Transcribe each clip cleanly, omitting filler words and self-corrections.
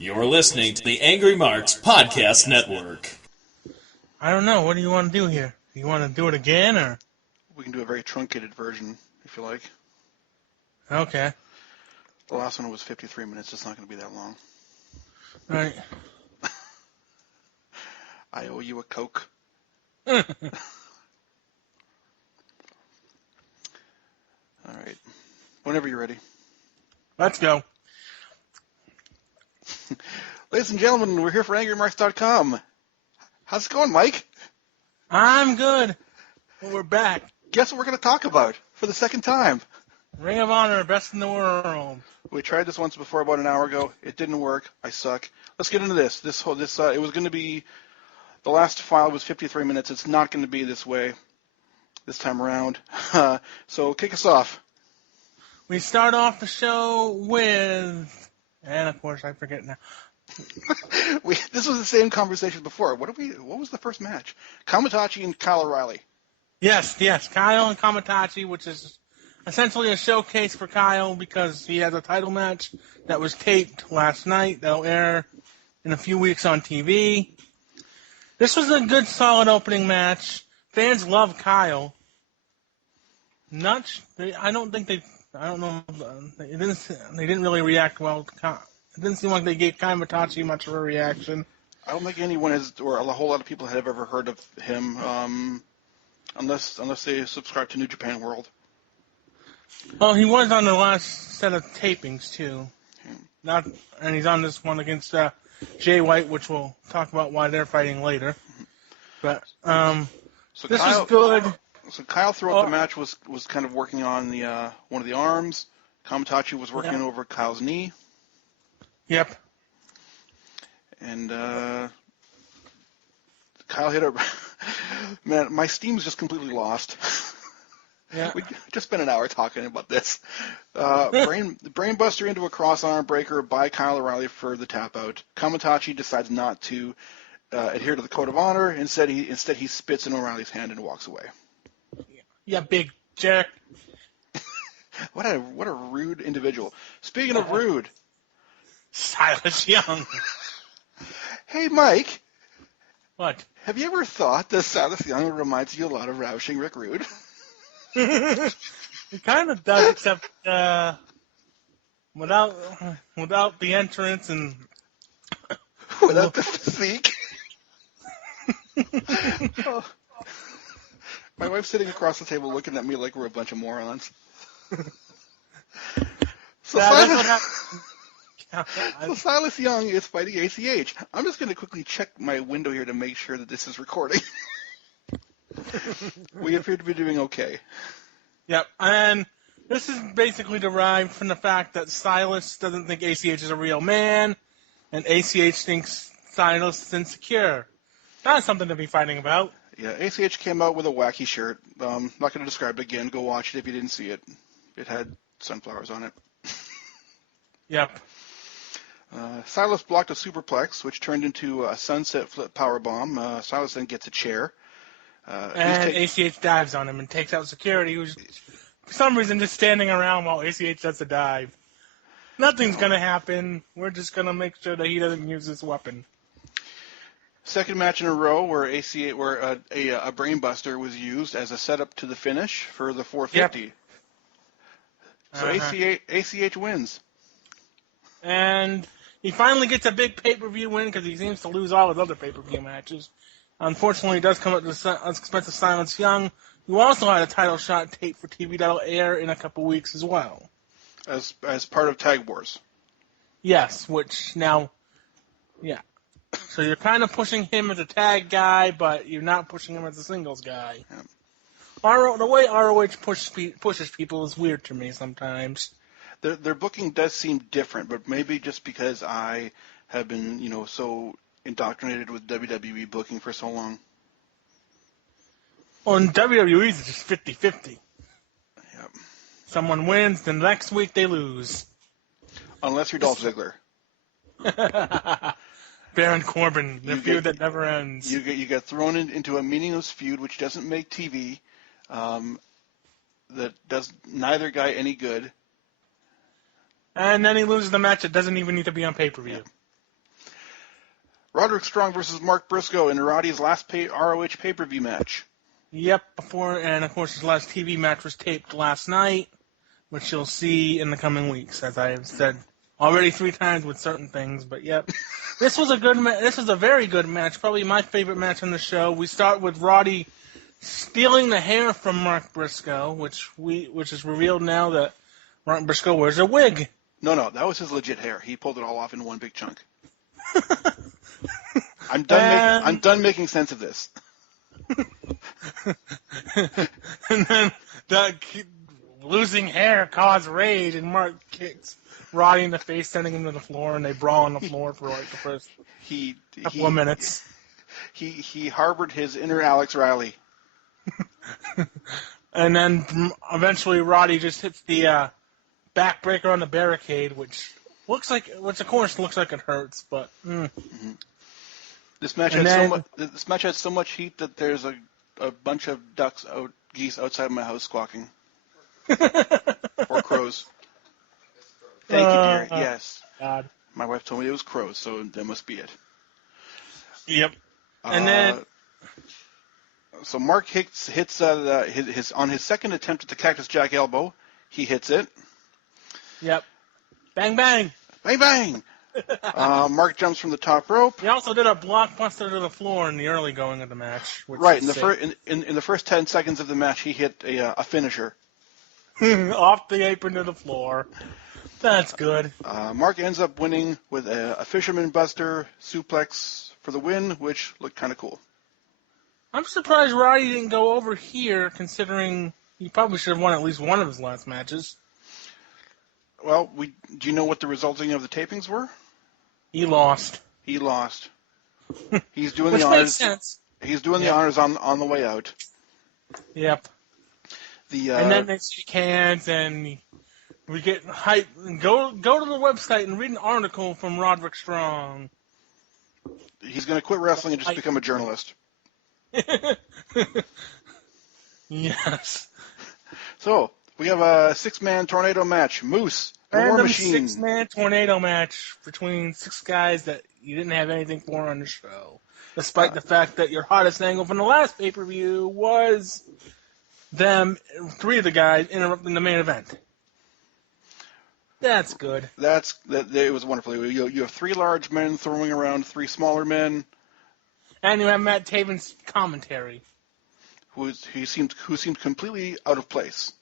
You're listening to the Angry Marks Podcast Network. I don't know. What do you want to do here? You want to do it again, or? We can do a very truncated version, if you like. Okay. The last one was 53 minutes. It's not going to be that long. All right. I owe you a Coke. All right. Whenever you're ready. Let's go. Ladies and gentlemen, we're here for AngryMarks.com. How's it going, Mike? I'm good. Well, we're back. Guess what we're going to talk about for the second time? Ring of Honor, best in the world. We tried this once before about an hour ago. It didn't work. I suck. Let's get into this. It was going to be, the last file was 53 minutes. It's not going to be this way this time around. So kick us off. We start off the show with, and of course I forget now. This was the same conversation before. What was the first match? Kamatachi and Kyle O'Reilly. Yes. Kyle and Kamatachi, which is essentially a showcase for Kyle because he has a title match that was taped last night that'll air in a few weeks on TV. This was a good, solid opening match. Fans love Kyle. They didn't really react well to Kyle. It didn't seem like they gave Kamatachi much of a reaction. I don't think anyone has, or a whole lot of people have ever heard of him, unless they subscribe to New Japan World. Well, he was on the last set of tapings too. And he's on this one against Jay White, which we'll talk about why they're fighting later. But this was good. So Kyle throughout the match was kind of working on the one of the arms. Kamatachi was working over Kyle's knee. Yep. And Kyle hit a... Man, my steam's just completely lost. Yeah. We just spent an hour talking about this. Brainbuster into a cross arm breaker by Kyle O'Reilly for the tap out. Kamatachi decides not to adhere to the code of honor. Instead, he spits in O'Reilly's hand and walks away. Yeah, big jerk. What a rude individual. Speaking of rude, Silas Young. Hey, Mike. What? Have you ever thought that Silas Young reminds you a lot of Ravishing Rick Rude? He kind of does, except without the entrance and without the physique. Oh. My wife's sitting across the table looking at me like we're a bunch of morons. So Silas Young is fighting ACH. I'm just going to quickly check my window here to make sure that this is recording. We appear to be doing okay. Yep, and this is basically derived from the fact that Silas doesn't think ACH is a real man, and ACH thinks Silas is insecure. That's something to be fighting about. Yeah, ACH came out with a wacky shirt. Not going to describe it again. Go watch it if you didn't see it. It had sunflowers on it. Yep. Silas blocked a superplex, which turned into a sunset flip powerbomb. Silas then gets a chair. And ACH dives on him and takes out security, who's for some reason just standing around while ACH does the dive. Nothing's going to happen. We're just going to make sure that he doesn't use this weapon. Second match in a row where a brainbuster was used as a setup to the finish for the 450. Yep. So ACH wins. And he finally gets a big pay-per-view win because he seems to lose all his other pay-per-view matches. Unfortunately, it does come at the expense of Silas Young, who also had a title shot taped for TV that'll air in a couple weeks as well. As part of Tag Wars. Yes, which now, yeah. So you're kind of pushing him as a tag guy, but you're not pushing him as a singles guy. Yeah. The way ROH pushes people is weird to me sometimes. Their booking does seem different, but maybe just because I have been, so indoctrinated with WWE booking for so long. Well, in WWE, it's just 50-50. Yep. Someone wins, then next week they lose. Unless you're Dolph Ziggler. Baron Corbin, the feud that never ends. You get thrown into a meaningless feud which doesn't make TV, that does neither guy any good. And then he loses the match that doesn't even need to be on pay-per-view. Roderick Strong versus Mark Briscoe in Roddy's last ROH pay-per-view match. Yep, and of course his last TV match was taped last night, which you'll see in the coming weeks, as I have said already 3 times with certain things. But yep, this was a very good match, probably my favorite match on the show. We start with Roddy stealing the hair from Mark Briscoe, which is revealed now that Mark Briscoe wears a wig. No, that was his legit hair. He pulled it all off in one big chunk. I'm done making sense of this. And then that losing hair caused rage, and Mark kicks Roddy in the face, sending him to the floor, and they brawl on the floor for like the first couple of minutes. He harbored his inner Alex Riley. And then eventually Roddy just hits the backbreaker on the barricade, which of course looks like it hurts, but. Mm-hmm. This match had so much heat that there's a bunch of geese outside my house squawking. Or crows. Thank you, dear. Yes. God. My wife told me it was crows, so that must be it. Yep. And then. So Mark hits on his second attempt at the Cactus Jack elbow. He hits it. Yep. Bang bang. Bang bang. Mark jumps from the top rope. He also did a blockbuster to the floor in the early going of the match. Right, in the first 10 seconds of the match, he hit a finisher. Off the apron to the floor. That's good. Mark ends up winning with a Fisherman Buster suplex for the win, which looked kind of cool. I'm surprised Roddy didn't go over here, considering he probably should have won at least one of his last matches. Well, do you know what the resulting of the tapings were? He lost. He's doing Which the honors. Makes sense. He's doing the honors on the way out. Yep. And then they shake hands, and we get hype. Go to the website and read an article from Roderick Strong. He's going to quit wrestling and just become a journalist. Yes. So we have a 6-man tornado match. Moose. War Machine. 6-man tornado match between 6 guys that you didn't have anything for on the show, despite the fact that your hottest angle from the last pay-per-view was them, 3 of the guys interrupting the main event. That's good. It was wonderful. You have 3 large men throwing around 3 smaller men, and you have Matt Taven's commentary, who seemed completely out of place.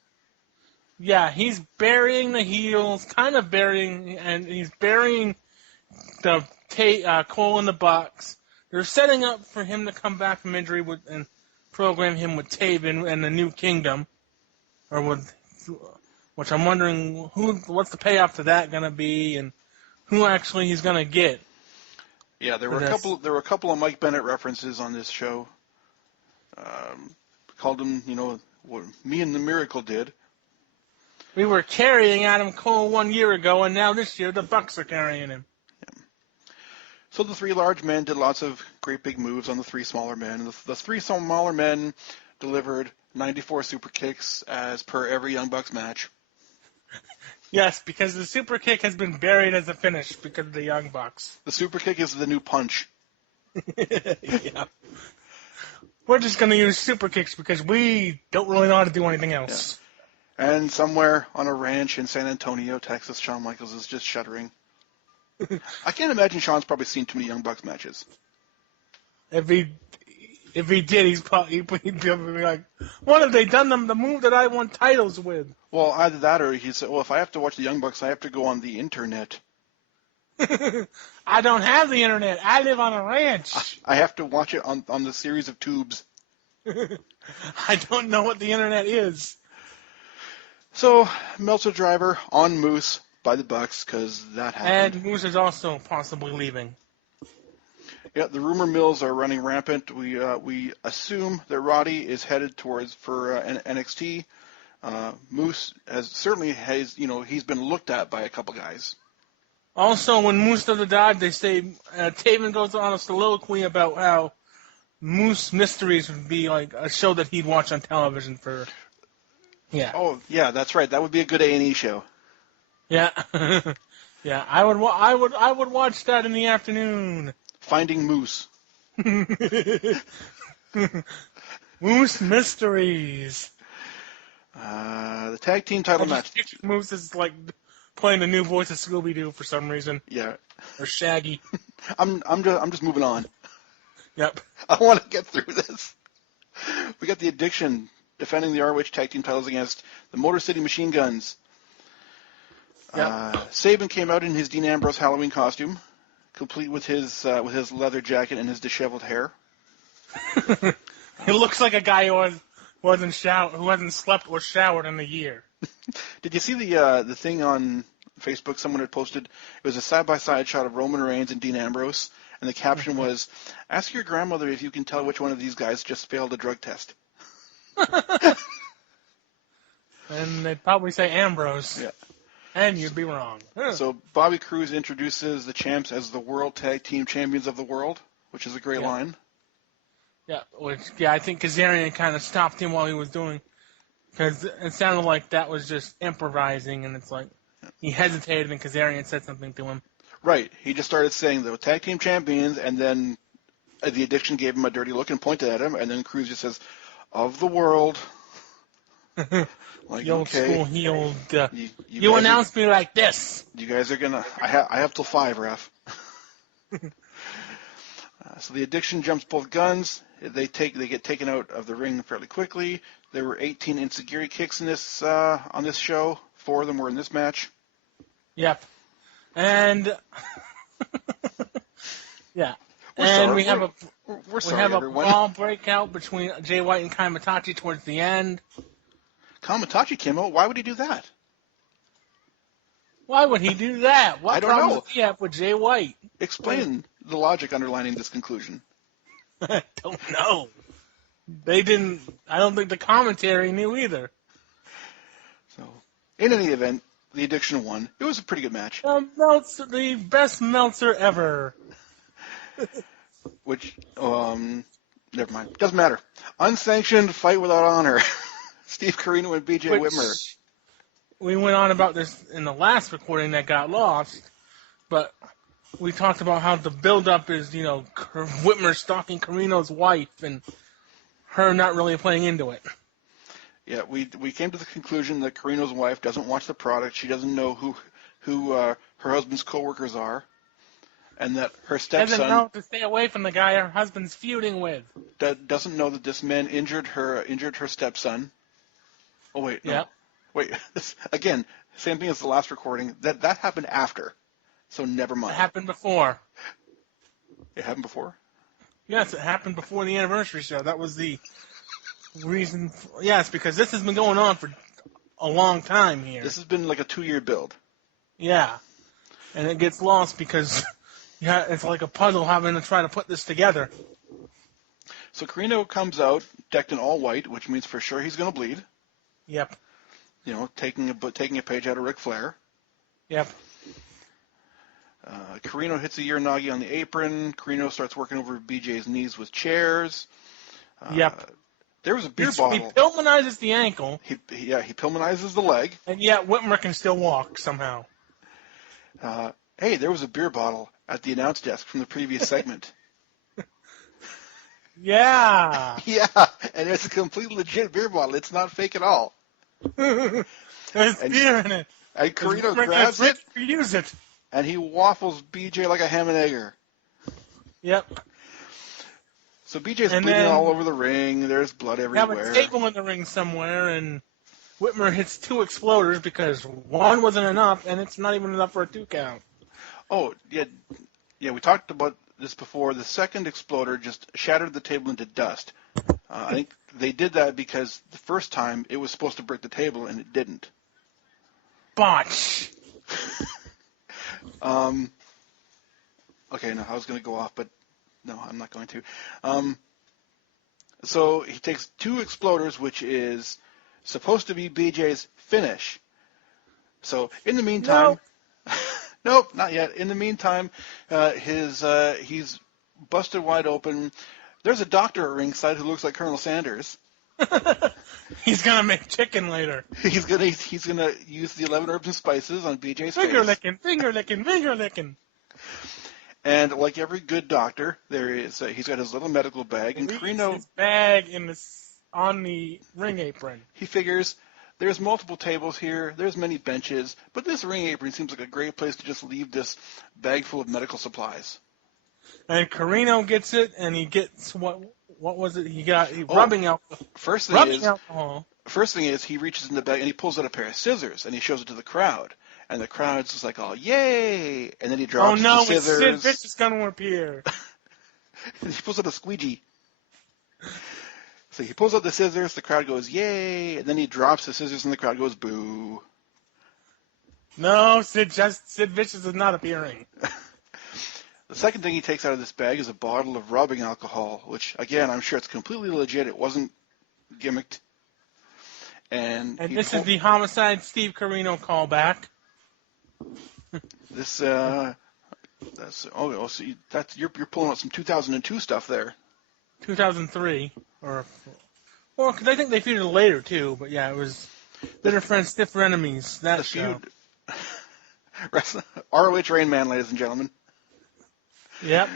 Yeah, he's burying the heels, and he's burying the Cole in the box. They're setting up for him to come back from injury and program him with Taven and the New Kingdom, which I'm wondering what's the payoff to that going to be, and who actually he's going to get. Yeah, there were a couple of Mike Bennett references on this show. Called him, what Me and the Miracle did. We were carrying Adam Cole 1 year ago, and now this year the Bucks are carrying him. Yeah. So the 3 large men did lots of great big moves on the 3 smaller men. The 3 smaller men delivered 94 super kicks as per every Young Bucks match. Yes, because the super kick has been buried as a finish because of the Young Bucks. The super kick is the new punch. Yeah. We're just going to use super kicks because we don't really know how to do anything else. Yeah. And somewhere on a ranch in San Antonio, Texas, Shawn Michaels is just shuddering. I can't imagine Shawn's probably seen too many Young Bucks matches. If he did, he'd be like, "What have they done them the move that I won titles with?" Well, either that or he said, "Well, if I have to watch the Young Bucks, I have to go on the internet." I don't have the internet. I live on a ranch. I have to watch it on the series of tubes. I don't know what the internet is. So, Meltzer Driver on Moose by the Bucks, because that happened. And Moose is also possibly leaving. Yeah, the rumor mills are running rampant. We assume that Roddy is headed for NXT. Moose he's been looked at by a couple guys. Also, when Moose does a dive, they say Taven goes on a soliloquy about how Moose Mysteries would be like a show that he'd watch on television for. Yeah. Oh, yeah, that's right. That would be a good A&E show. Yeah. Yeah, I would watch that in the afternoon. Finding Moose. Moose Mysteries. The tag team title match. Moose is like playing the new voice of Scooby-Doo for some reason. Yeah. Or Shaggy. I'm just moving on. Yep. I want to get through this. We got the Addiction defending the ROH tag team titles against the Motor City Machine Guns. Yep. Sabin came out in his Dean Ambrose Halloween costume, complete with his leather jacket and his disheveled hair. He looks like a guy who hasn't slept or showered in a year. Did you see the thing on Facebook? Someone had posted. It was a side-by-side shot of Roman Reigns and Dean Ambrose, and the caption was, "Ask your grandmother if you can tell which one of these guys just failed a drug test." And they'd probably say Ambrose. Yeah. And you'd be wrong. So Bobby Cruise introduces the champs as the World Tag Team Champions of the World, which is a great line. Yeah, I think Kazarian kind of stopped him while he was doing, because it sounded like that was just improvising, and it's like he hesitated, and Kazarian said something to him. Right. He just started saying the Tag Team Champions, and then the Addiction gave him a dirty look and pointed at him, and then Cruise just says, "Of the world." Like, the old okay, school heeled. You announced me like this. You guys are gonna. I have till 5, ref. So the Addiction jumps both guns. They get taken out of the ring fairly quickly. There were 18 insecurity kicks in this on this show. 4 of them were in this match. Yep. And yeah. We have a brawl breakout between Jay White and Kaimatachi towards the end. Kaimatachi came out. Why would he do that? Why would he do that? What I don't know. problem does he have with Jay White? Explain the logic underlining this conclusion. I don't know. They didn't. I don't think the commentary knew either. So, in any event, the Addiction won. It was a pretty good match. The best Meltzer ever. Which, never mind. Doesn't matter. Unsanctioned fight without honor. Steve Corino and BJ Whitmer. We went on about this in the last recording that got lost, but we talked about how the build-up is, Whitmer stalking Corino's wife and her not really playing into it. Yeah, we came to the conclusion that Corino's wife doesn't watch the product. She doesn't know who her husband's coworkers are, and that her stepson doesn't know to stay away from the guy her husband's feuding with. That doesn't know that this man injured her stepson. Oh wait, no. Yep. Wait. Again, same thing as the last recording. That happened after, so never mind. It happened before. It happened before? Yes, it happened before the anniversary show. That was the reason. Yes, because this has been going on for a long time here. This has been like a 2-year build. Yeah, and it gets lost because it's like a puzzle having to try to put this together. So Corino comes out decked in all white, which means for sure he's going to bleed. Yep. Taking a page out of Ric Flair. Yep. Corino hits a Uranagi on the apron. Corino starts working over BJ's knees with chairs. Yep. There was a beer bottle. He Pillmanizes the ankle. He Pillmanizes the leg. And yet Whitmer can still walk somehow. Hey, there was a beer bottle at the announce desk from the previous segment. Yeah. Yeah, and it's a completely legit beer bottle. It's not fake at all. There's beer in it. And Corino grabs it. Use it. And he waffles BJ like a ham and egger. Yep. So BJ's bleeding all over the ring. There's blood everywhere. We have a table in the ring somewhere, and Whitmer hits 2 exploders because 1 wasn't enough, and it's not even enough for a 2 count. Oh, yeah. Yeah, we talked about this before. The second exploder just shattered the table into dust. I think they did that because the first time it was supposed to break the table, and it didn't. Botch. Okay, no, I was going to go off, but no, I'm not going to. So he takes 2 exploders, which is supposed to be BJ's finish. So in the meantime, nope, not yet. In the meantime, he's busted wide open. There's a doctor at ringside who looks like Colonel Sanders. He's gonna make chicken later. He's gonna use the 11 herbs and spices on BJ's finger face. Finger licking. And like every good doctor, he's got his little medical bag, and Carino, his bag on the ring apron. He figures there's multiple tables here, there's many benches, but this ring apron seems like a great place to just leave this bag full of medical supplies. And Carino gets it, and he gets what was it? Rubbing alcohol. First thing is he reaches in the bag and he pulls out a pair of scissors and he shows it to the crowd. And the crowd's just like, oh, yay! And then he drops the scissors. Sid Vicious is going to appear. And he pulls out a squeegee. So he pulls out the scissors, the crowd goes, yay! And then he drops the scissors and the crowd goes, boo. No, Sid Vicious is not appearing. The second thing he takes out of this bag is a bottle of rubbing alcohol, which, again, I'm sure it's completely legit. It wasn't gimmicked. And this is the Homicide Steve Carino callback. This you're pulling out some 2002 stuff there. 2003 because I think they featured it later too. But yeah, it was Bitter Friends, Stiffer Enemies. That show. ROH Rain Man, ladies and gentlemen. Yep.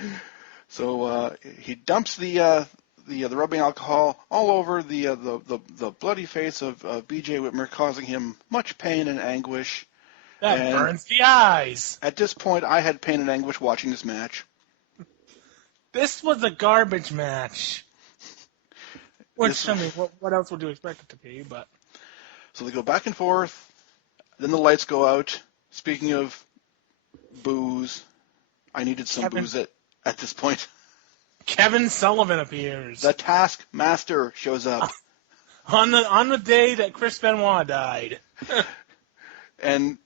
So he dumps the rubbing alcohol all over the bloody face of B.J. Whitmer, causing him much pain and anguish. That burns the eyes. At this point, I had pain and anguish watching this match. This was a garbage match. Which, what else would you expect it to be? But so they go back and forth. Then the lights go out. Speaking of booze, I needed some booze at this point. Kevin Sullivan appears. The Taskmaster shows up. On the day that Chris Benoit died. And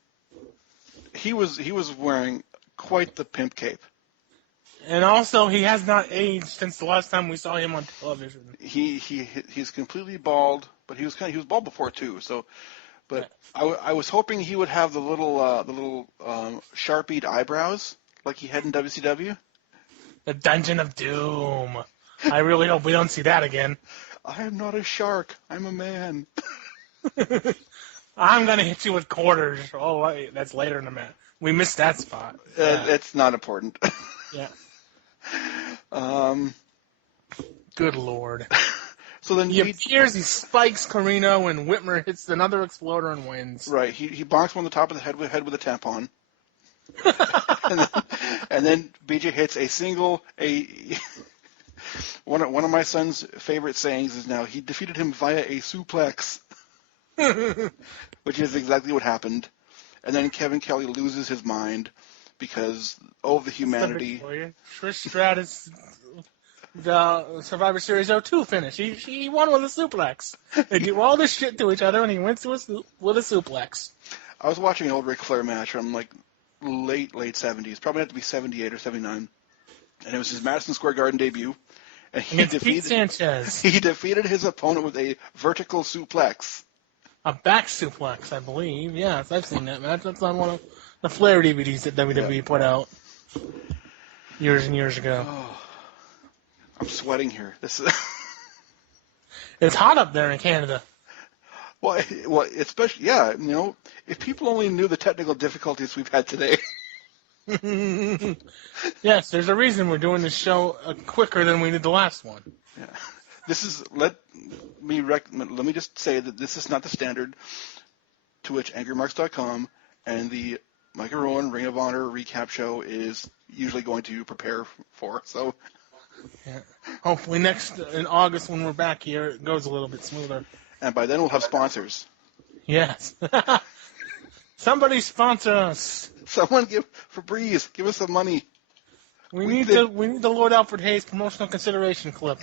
he was wearing quite the pimp cape. And also, he has not aged since the last time we saw him on television. He's completely bald, but he was bald before too. So, but I was hoping he would have the little sharpied eyebrows like he had in WCW. The Dungeon of Doom. I really hope we don't see that again. I am not a shark. I'm a man. I'm gonna hit you with quarters. Oh, wait, that's later in the match. We missed that spot. It's not important. Yeah. Good Lord. So then he appears, he spikes Carino, and Whitmer hits another exploder and wins. Right. He bonks him on the top of the head with a tampon. and then BJ hits one of my son's favorite sayings is now he defeated him via a suplex. Which is exactly what happened. And then Kevin Kelly loses his mind because the humanity. Trish Stratus, the Survivor Series 02 finish. He won with a suplex. They do all this shit to each other, and he wins with a suplex. I was watching an old Ric Flair match from like late 70s, probably had to be 78 or 79, and it was his Madison Square Garden debut. And he defeated his opponent with a vertical suplex. A back suplex, I believe. Yes, I've seen that match. That's on one of the Flair DVDs that WWE put out years and years ago. Oh, I'm sweating here. This It's hot up there in Canada. Well, especially, if people only knew the technical difficulties we've had today. Yes, there's a reason we're doing this show quicker than we did the last one. Yeah. Let me just say that this is not the standard to which AngryMarks.com and the Mike and Rowan Ring of Honor recap show is usually going to prepare for. So, yeah. Hopefully in August when we're back here, it goes a little bit smoother. And by then we'll have sponsors. Yes. Somebody sponsor us. Someone give us some money. We need the Lord Alfred Hayes promotional consideration clip.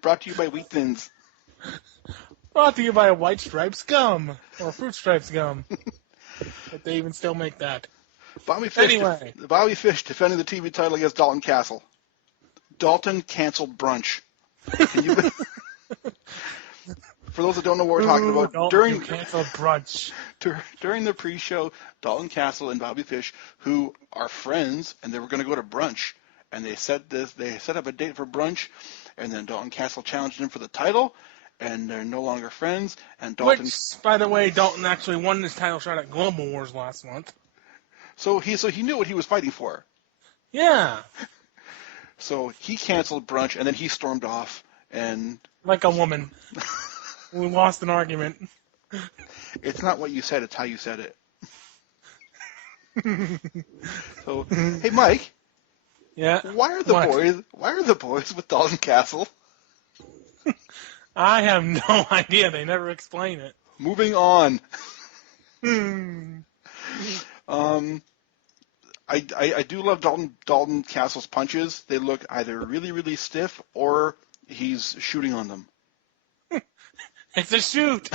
Brought to you by Wheat Thins. Brought to you by White Stripes Gum or Fruit Stripes Gum. But they even still make that. Bobby Fish defending the TV title against Dalton Castle. Dalton canceled brunch. For those that don't know what we're talking about, during the pre-show, Dalton Castle and Bobby Fish, who are friends, and they were going to go to brunch, and they set up a date for brunch, and then Dalton Castle challenged him for the title, and they're no longer friends. And Dalton, which, by the way, Dalton actually won his title shot at Global Wars last month. So he knew what he was fighting for. Yeah, So he canceled brunch, and then he stormed off. And like a woman. We lost an argument. it's not what you said; it's how you said it. So, hey, Mike, Yeah. why are the What? boys with Dalton Castle? I have no idea. They never explain it. Moving on. Hmm. I do love Dalton Castle's punches. They look either really, really stiff or he's shooting on them. It's a shoot.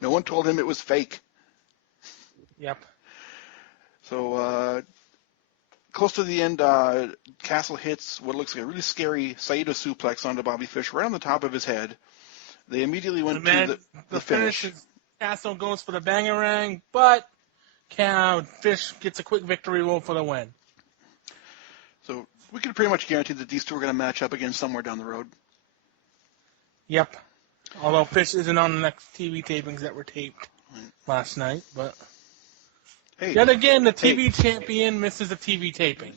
No one told him it was fake. Yep. So close to the end, Castle hits what looks like a really scary Saito suplex onto Bobby Fish right on the top of his head. They immediately went And then to the finish finish. is Castle goes for the bangerang, but Fish gets a quick victory roll for the win. So we can pretty much guarantee that these two are going to match up again somewhere down the road. Yep. Although Fish isn't on the next TV tapings that were taped last night, but Hey, yet again the TV champion misses a TV taping.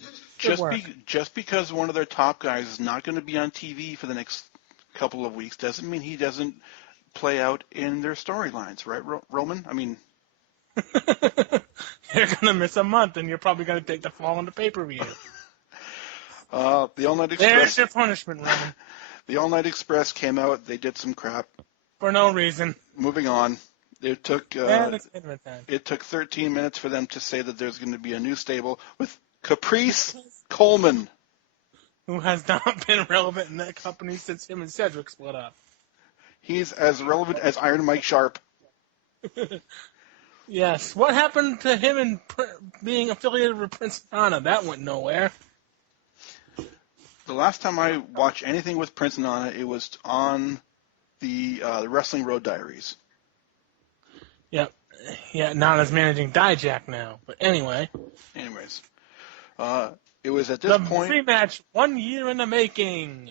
just because one of their top guys is not going to be on TV for the next couple of weeks doesn't mean he doesn't play out in their storylines, right, Roman? I mean, You're gonna miss a month, and you're probably gonna take the fall on the pay-per-view. the All Night Express. There's your punishment, Roman. The All Night Express came out. They did some crap. For no reason. Moving on. It took It took 13 minutes for them to say that there's going to be a new stable with Caprice Coleman. Who has not been relevant in that company since him and Cedric split up. He's as relevant as Iron Mike Sharp. Yes. What happened to him and being affiliated with Prince Nana? That went nowhere. The last time I watched anything with Prince Nana, it was on the Wrestling Road Diaries. Yep. Yeah, Nana's managing Dijak now. But anyway. Anyways, it was at this point. The rematch, 1 year in the making.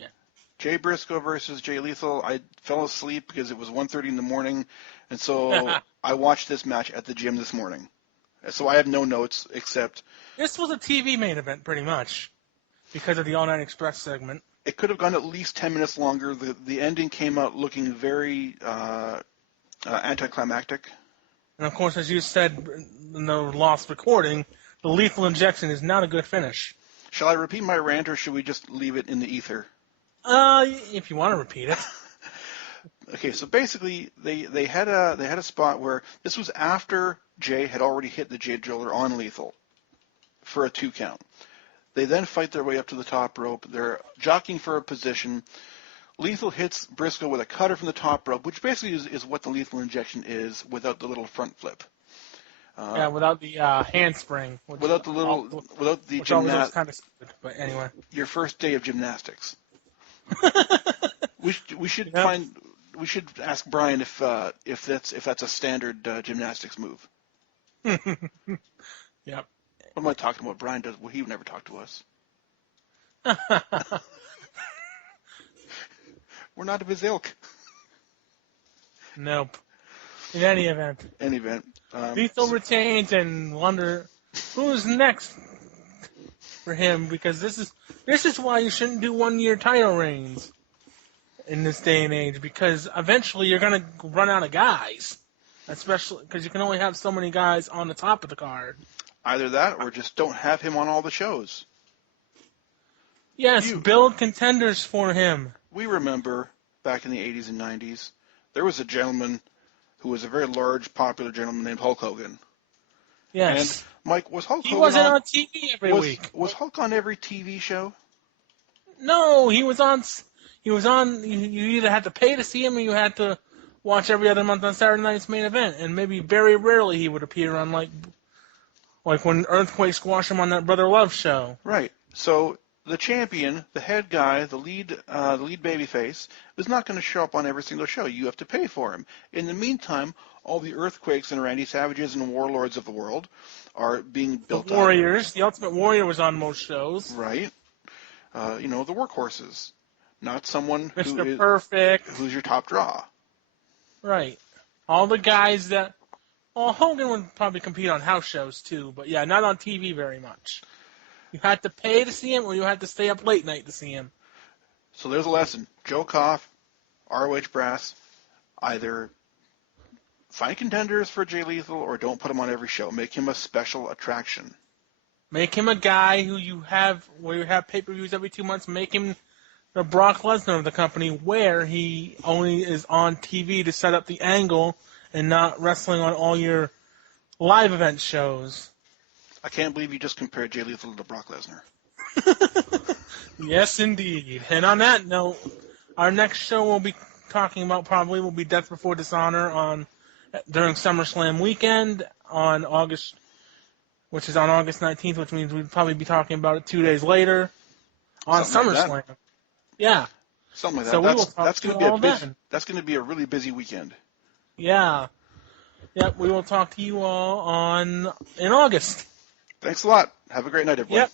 Jay Briscoe versus Jay Lethal. I fell asleep because it was 1:30 in the morning, and so I watched this match at the gym this morning. So I have no notes except This was a TV main event, pretty much, because of the All Night Express segment. it could have gone at least 10 minutes longer. The ending came out looking very anticlimactic. And of course, as you said in the lost recording, the lethal injection is not a good finish. Shall I repeat my rant, or should we just leave it in the ether? If you want to repeat it. Okay, so basically they had a spot where this was after Jay had already hit the Jade Driller on Lethal for a 2 count. They then fight their way up to the top rope. They're jockeying for a position. Lethal hits Briscoe with a cutter from the top rope, which basically is what the lethal injection is without the little front flip. Without the handspring. Without the which always looks kind of stupid, but anyway. Your first day of gymnastics. we should ask Brian if that's a standard gymnastics move. Yep. What am I talking about? Brian does. Well, he would never talk to us. We're not of his ilk. Nope. In any event. Lethal retains and wonder who's next for him, because this is why you shouldn't do 1 year title reigns in this day and age, because eventually you're going to run out of guys, especially because you can only have so many guys on the top of the card. Either that or just don't have him on all the shows. Yes, build contenders for him. We remember back in the 80s and 90s, there was a gentleman who was a very large, popular gentleman named Hulk Hogan. Yes. And, Mike, was Hulk Hogan He wasn't on TV every week. Was Hulk on every TV show? No, he was on. You either had to pay to see him or you had to watch every other month on Saturday Night's Main Event. And maybe very rarely he would appear on, like when Earthquake squashed him on that Brother Love show. Right. So the champion, the head guy, the lead babyface, is not going to show up on every single show. You have to pay for him. In the meantime, all the Earthquakes and Randy Savages and Warlords of the world are being built up. The Warriors. The Ultimate Warrior was on most shows. Right. The workhorses. Not someone Mr. Perfect. Who's your top draw. Right. All the guys that... Well, Hogan would probably compete on house shows, too. But, yeah, not on TV very much. You had to pay to see him, or you had to stay up late night to see him. So there's a lesson. Joe Koff, ROH Brass, either find contenders for Jay Lethal or don't put him on every show. Make him a special attraction. Make him a guy where you have pay-per-views every 2 months. Make him the Brock Lesnar of the company, where he only is on TV to set up the angle and not wrestling on all your live event shows. I can't believe you just compared Jay Lethal to Brock Lesnar. Yes, indeed. And on that note, our next show we'll be talking about probably will be Death Before Dishonor during SummerSlam weekend on August 19th, which means we'd probably be talking about it 2 days later on SummerSlam. Like yeah. Something like that. So that's going to be a really busy weekend. Yeah. Yep, we will talk to you all in August. Thanks a lot. Have a great night, everyone. Yep.